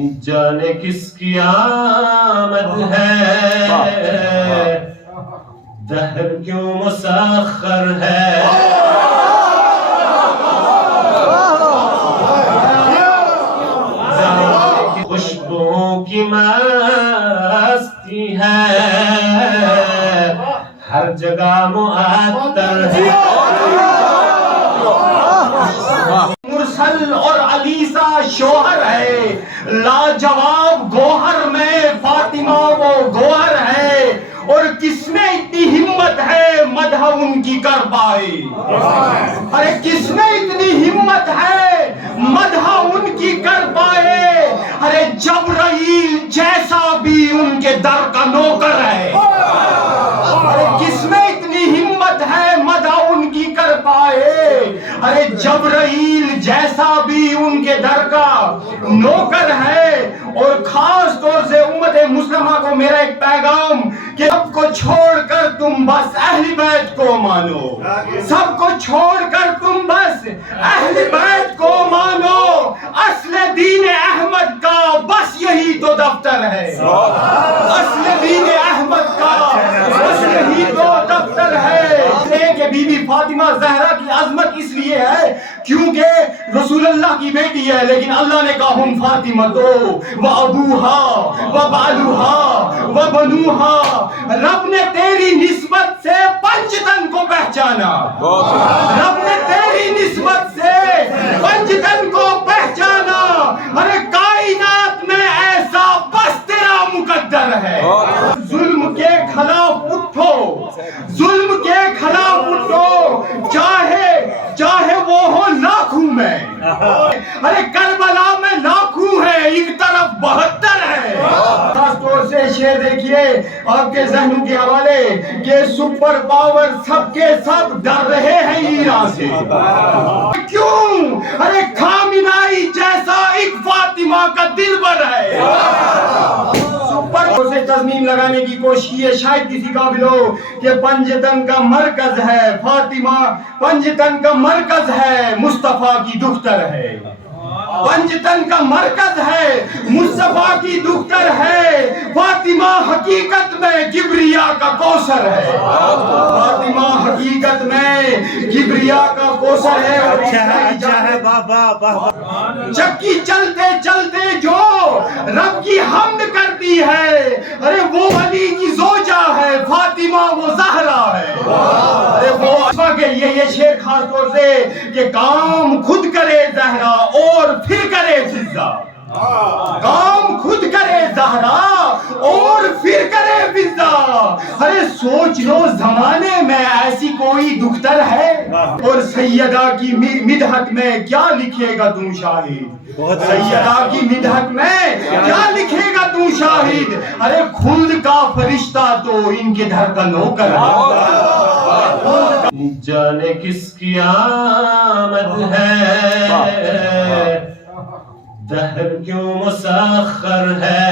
جانے کس کی آمد ہے، دہر کیوں مسخر ہے، خوشبو کی مستی ہے، ہر جگہ معطر ہے، مرسل اور علیسا شوہر ہے، لاجواب گوہر میں فاطمہ وہ گوہر ہے، اور کس میں اتنی ہمت ہے مدح ان کی کر پائے، ارے کس میں اتنی ہمت ہے مدح ان کی کر پائے، ارے جبرائیل جیسا بھی ان کے در کا نوکر ہے، ارے کس میں اتنی ہمت ہے مدح ان کی کر پائے، ارے جبرائیل جیسا بھی ان کے در کا نوکر ہے۔ اور خاص طور سے امت مسلمہ کو میرا ایک پیغام کہ سب کو چھوڑ کر تم بس اہل بیت کو مانو، سب کو چھوڑ کر تم بس اہل بیت کو مانو، اصل دین احمد کا بس یہی تو دفتر ہے، اصل دین احمد کا بس یہی تو دفتر ہے۔ کہ بی بی فاطمہ زہرا کی عظمت اس لیے ہے کیونکہ رسول اللہ کی بیٹی ہے، لیکن اللہ نے کہا ہم فاطمہ تو وَأَبُوهَا وَبَعْلُهَا وَبَنُوهَا، رب نے تیری نسبت سے پنجتن کو پہچانا، رب نے تیری نسبت سے پنجتن کو پہچانا، ارے کائنات میں ایسا بس تیرا مقدر ہے، ظلم کے خلاف اٹھو، ظلم کے خلاف اٹھو، چاہے وہ ہو لاکھوں میں، ارے کربلا میں لاکھوں ہے ایک طرف 72 ہے۔ خاص طور سے شعر دیکھیے آپ کے ذہنوں کے حوالے کہ سپر پاور سب کے سب ڈر رہے ہیں ایران سے، کیوں؟ ارے خامنائی جیسا ایک فاطمہ کا دلبر ہے، سپر سے تضمین لگانے کی کوشش ہے، شاید کسی قابل ہو کہ پنجتن کا مرکز ہے فاطمہ، پنجتن کا مرکز ہے مصطفیٰ کی دختر ہے، پنجتن کا مرکز ہے مصطفیٰ کی دختر ہے، فاطمہ حقیقت میں کبریا کا کوثر ہے، فاطمہ حقیقت میں کبریا کا کوثر ہے۔ اچھا ہے چکی چلتے چلتے جو رب کی حمد کرتی ہے، ارے وہ علی کی زوجہ ہے، فاطمہ وہ زہرا ہے، ارے وہ کے لیے یہ شعر خاص طور سے کہ کام خود کرے زہرا اور پھر کرے فضا، کام خود کرے زہرا اور پھر کرے فضا، ارے سوچ لو زمانے میں ایسی کوئی دختر ہے، اور سیدہ کی مدحت میں کیا لکھے گا تم شاہد، سیدہ کی مدحت میں کیا لکھے گا تم شاہد، ارے خلد کا فرشتہ تو ان کے دھر کا نوکر ہے، جانے کس کی آمد ہے، دہر کیوں مسخر ہے۔